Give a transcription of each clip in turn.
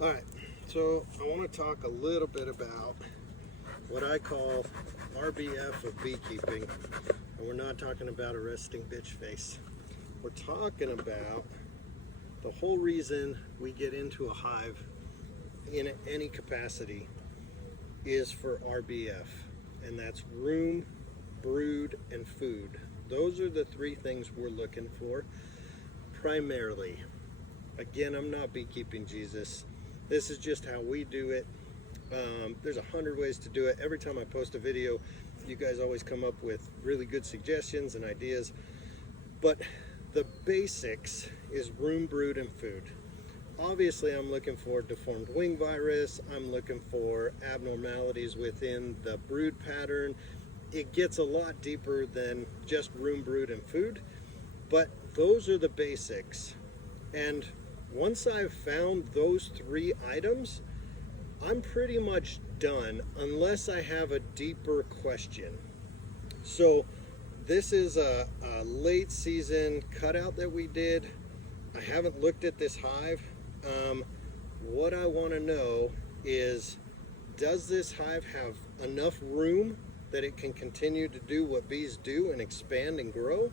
All right, so I want to talk a little bit about what I call RBF of beekeeping. And we're not talking about a resting bitch face. We're talking about the whole reason we get into a hive in any capacity is for RBF, and that's room, brood, and food. Those are the three things we're looking for primarily. Again, I'm not beekeeping Jesus. This is just how we do it. There's 100 ways to do it. Every time I post a video, you guys always come up with really good suggestions and ideas. But the basics is room, brood, and food. Obviously, I'm looking for deformed wing virus. I'm looking for abnormalities within the brood pattern. It gets a lot deeper than just room, brood, and food. But those are the basics. And once I've found those three items, I'm pretty much done unless I have a deeper question. So this is a late season cutout that we did. I haven't looked at this hive. What I want to know is, does this hive have enough room that it can continue to do what bees do and expand and grow?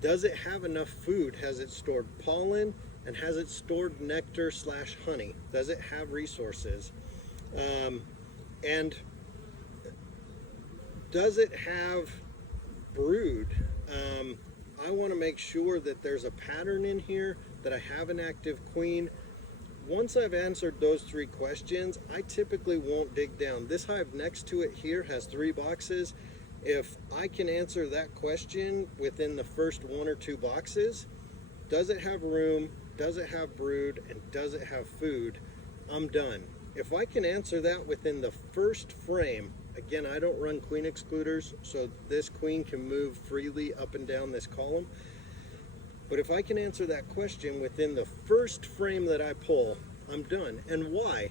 Does it have enough food? Has it stored pollen? And has it stored nectar / honey? Does it have resources? And does it have brood? I want to make sure that there's a pattern in here, that I have an active queen. Once I've answered those three questions, I typically won't dig down. This hive next to it here has 3 boxes. If I can answer that question within the first 1 or 2 boxes, does it have room, does it have brood, and does it have food, I'm done. If I can answer that within the first frame, again, I don't run queen excluders, so this queen can move freely up and down this column. But if I can answer that question within the first frame that I pull, I'm done. And why?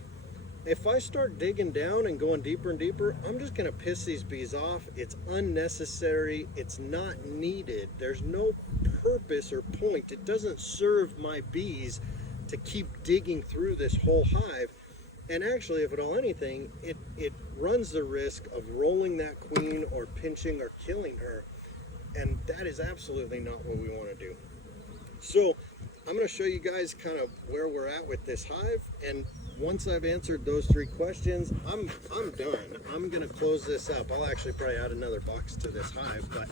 If I start digging down and going deeper and deeper, I'm just gonna piss these bees off. It's unnecessary, it's not needed. There's no purpose or point. It doesn't serve my bees to keep digging through this whole hive. And actually, if at all anything, it runs the risk of rolling that queen or pinching or killing her. And that is absolutely not what we wanna do. So I'm gonna show you guys kind of where we're at with this hive, and once I've answered those 3 questions, I'm done. I'm gonna close this up. I'll actually probably add another box to this hive, but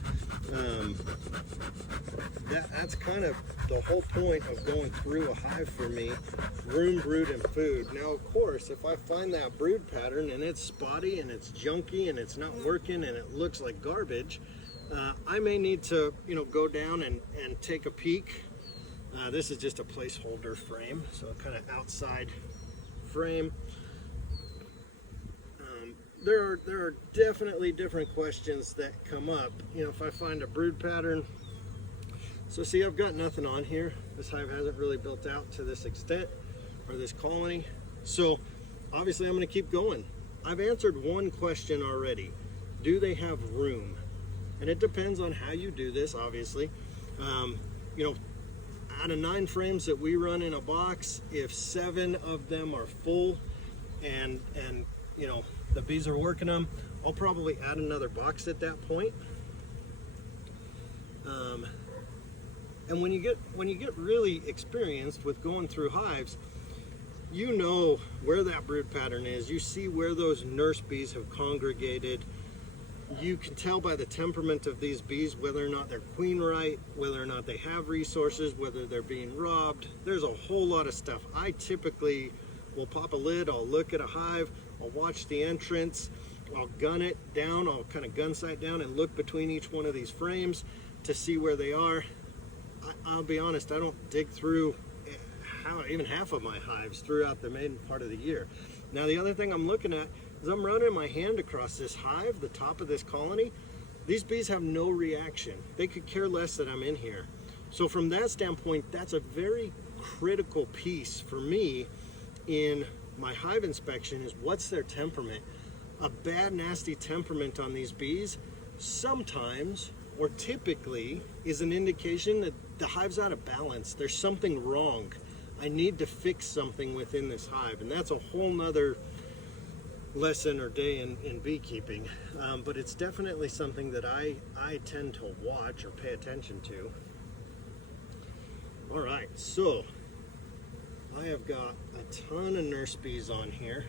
that's kind of the whole point of going through a hive for me: room, brood, and food. Now, of course, if I find that brood pattern and it's spotty and it's junky and it's not working and it looks like garbage, I may need to, go down and take a peek. This is just a placeholder frame, so kind of outside frame. There are definitely different questions that come up. If I find a brood pattern, so see, I've got nothing on here. This hive hasn't really built out to this extent, or this colony. So obviously I'm going to keep going. I've answered one question already. Do they have room? And it depends on how you do this, obviously. Out of 9 frames that we run in a box, if 7 of them are full and the bees are working them, I'll probably add another box at that point. And when you get really experienced with going through hives, you know where that brood pattern is. You see where those nurse bees have congregated. You can tell by the temperament of these bees whether or not they're queen right, whether or not they have resources, whether they're being robbed. There's a whole lot of stuff. I typically will pop a lid, I'll look at a hive, I'll watch the entrance, I'll gun it down, I'll kind of gun sight down and look between each one of these frames to see where they are. I'll be honest, I don't dig through even half of my hives throughout the main part of the year. Now, the other thing I'm looking at is I'm running my hand across this hive, the top of this colony. These bees have no reaction. They could care less that I'm in here. So from that standpoint, that's a very critical piece for me in my hive inspection, is what's their temperament. A bad, nasty temperament on these bees sometimes, or typically, is an indication that the hive's out of balance. There's something wrong. I need to fix something within this hive, and that's a whole nother lesson or day in beekeeping. But it's definitely something that I tend to watch or pay attention to. All right, so I have got a ton of nurse bees on here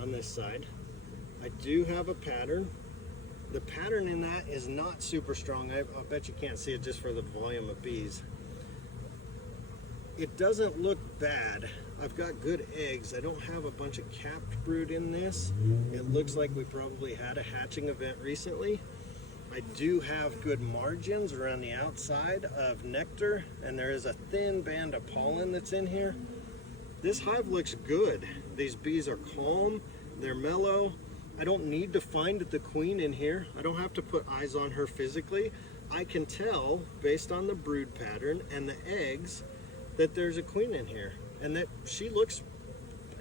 on this side. I do have a pattern. The pattern in that is not super strong. I bet you can't see it just for the volume of bees. It doesn't look bad. I've got good eggs. I don't have a bunch of capped brood in this. It looks like we probably had a hatching event recently. I do have good margins around the outside of nectar, and there is a thin band of pollen that's in here. This hive looks good. These bees are calm, they're mellow. I don't need to find the queen in here. I don't have to put eyes on her physically. I can tell based on the brood pattern and the eggs that there's a queen in here and that she looks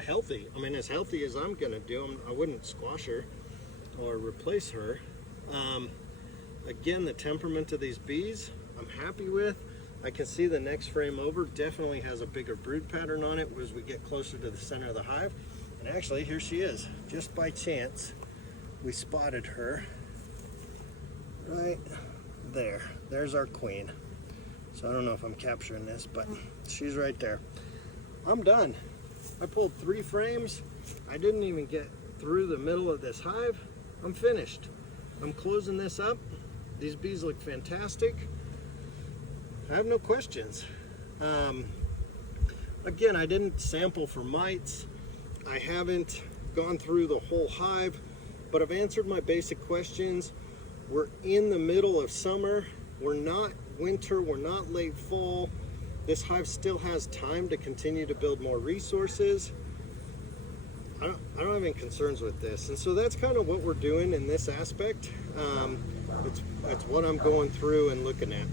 healthy. I mean, as healthy as I'm gonna do. I wouldn't squash her or replace her. Again, the temperament of these bees, I'm happy with. I can see the next frame over definitely has a bigger brood pattern on it as we get closer to the center of the hive. And actually, here she is. Just by chance, we spotted her right there. There's our queen. So I don't know if I'm capturing this, but she's right there. I'm done. I pulled 3 frames. I didn't even get through the middle of this hive. I'm finished. I'm closing this up. These bees look fantastic. I have no questions. Again, I didn't sample for mites. I haven't gone through the whole hive, but I've answered my basic questions. We're in the middle of summer. We're not winter, we're not late fall. This hive still has time to continue to build more resources. I don't have any concerns with this. And so that's kind of what we're doing in this aspect. It's what I'm going through and looking at.